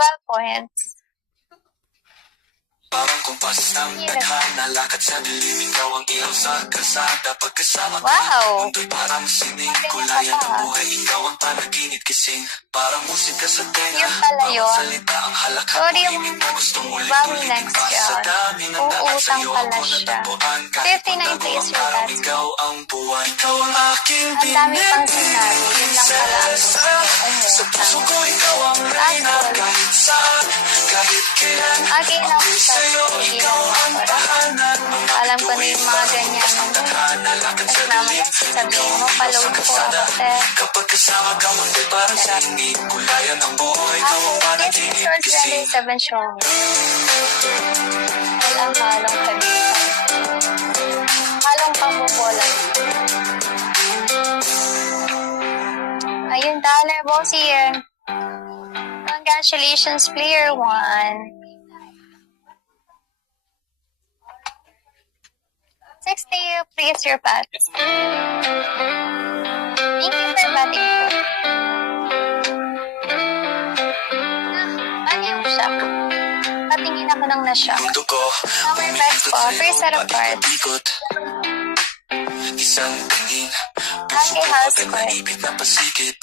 12 points. Parang kumpas ng tadhana, lakad sa dilim, ikaw ang ilaw sa kalsada. Pagkasama ka, Wow! mundo'y parang sining, kulayan ng buhay, ikaw ang panaginip kising. Parang musika sa tenga, Yun pala yun. bawat salita ang halakha, Sorry, muhimik na gustong bawi ulit-ulitin next pa. Sa yun. dami ng daan Uutang sa'yo pala ako siya. natagpuan. Kahit 59 magbago days ang your araw, best. ikaw ang buwan. Ikaw ang aking Ang dami pang binibig, sinabi. Yun lang pala ang prinsesa. Sa puso ko ikaw ang reyna, kahit saan, kahit kailan. Okay na Ako'y sa'yo, ikaw ang tahanan. Alam ko na yung mga ganyan. Tapos mamaya sasabihin mo, pa-load ko ako, te. Kapag kasama ka, mundo'y parang sining, kulayan ng buhay, ikaw ang panaginip Short kising. 27 show. Walang halong kabitan. Halong pambobolan. Ayun, dollar boss here. Congratulations, player 1. 60, please your bats. Thank you for batting ko. Ano yung shock? Patingin ako ng na-shock. Mundo ko, Summer bats po, first set of cards. Isang tingin, Okay, house score. naibig na pasikip.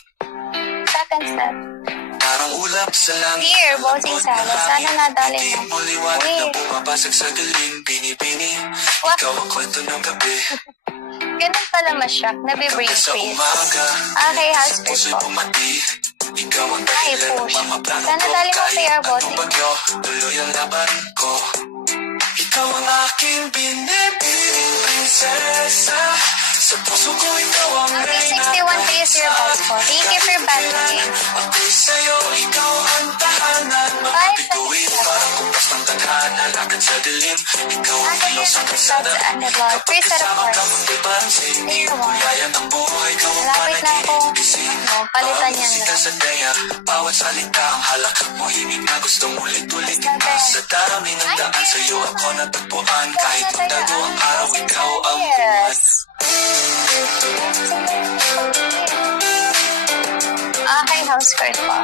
Second set. Parang ulap sa langit. Dear, bossing sala, sana nadali Di mo. mo liwanag na Wait. pumapasok sa dilim. Bini-bini, What? ikaw ang kwento ng gabi. Ganun pala ma-shock, nabibrain Sa freeze. umaga, Okay, house score puso'y po. pumati. Ikaw ang Ay, dahilan ng push. mga plano Sana ko. dali mo Kahit fair, anong bossing. bagyo, tuloy ang laban ko. Ikaw ang aking binibining prinsesa. Sa puso ko ikaw ang Okay, reyna. 61 please your bats po. Thank you for batting. Ako'y sa'yo, ikaw ang tahanan. Mga Bye, bituin, parang kumpas ng tadhana. Lakad sa dilim, ikaw ang Okay, ilaw sa that's kalsada. underlord. Kapag First set of kasama ka, cards. mundo'y parang sining. Player 1. Kulayan ng buhay, ikaw ang Malapit na ako. panaginip kising. Palitan Parang yan musika lang. sa tenga, bawat salita ang halak. Muhimik na gustong ulit-ulitin pa. Sa dami ng daan sa'yo ako natagpuan. Kahit magdago ang araw, ikaw ang buwan. Yes. Okay, house card po.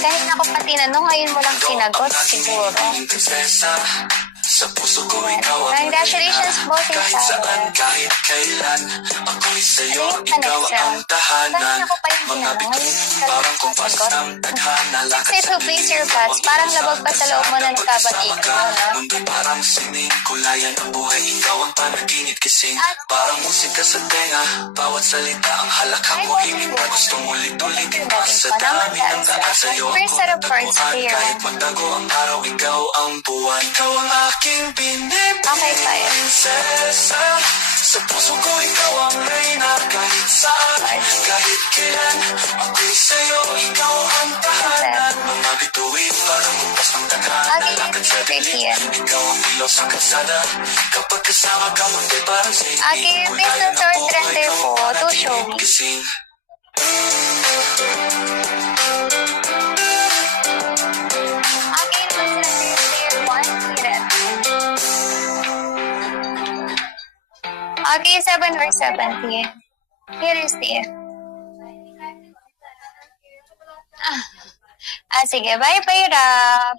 Kahit ako pa tinanong, ngayon mo lang sinagot, siguro. Prinsesa, sa puso ko ikaw ang Congratulations, bossing kahit sala. saan, kahit kailan. Ako'y sa'yo, Ano yung ikaw next ang round? tahanan. Kanina ko pa yung Mga tinanong, bituin, ngayon parang kumpas sagot. ng tadhana. Lakad Say to please your bats, parang labag pa sa loob mo na nagkabatik mo, no? Mundo'y parang sining, kulayan ng buhay, ikaw ang panaginip kising. Parang musika sa tenga, bawat salita ang halakhang muhimik na gustong ulit-ulitin pa. Sa dami ng daan sa'yo First set of cards, natagpuan. player Kahit magdago ang araw, ikaw ang buwan. Ikaw ang aking binibig, Okay, fine. prinsesa. Sa puso ko ikaw ang reyna. Kahit saan, kahit kailan. Ako'y sa'yo, ikaw ang tahanan. Mga bituin, parang kumpas ng tadhana. Okay, Lakad sa dilim, ikaw ang ilaw sa kalsada. Kapag kasama ka, mundo'y parang sining. Okay, Kulayan business or ng buhay, trender ikaw po, ang to panaginip show me. kising. Okay, naman sila player 1, Kiret. Okay, 7 or 70. Here is the... Sige, bye-bye, Rap.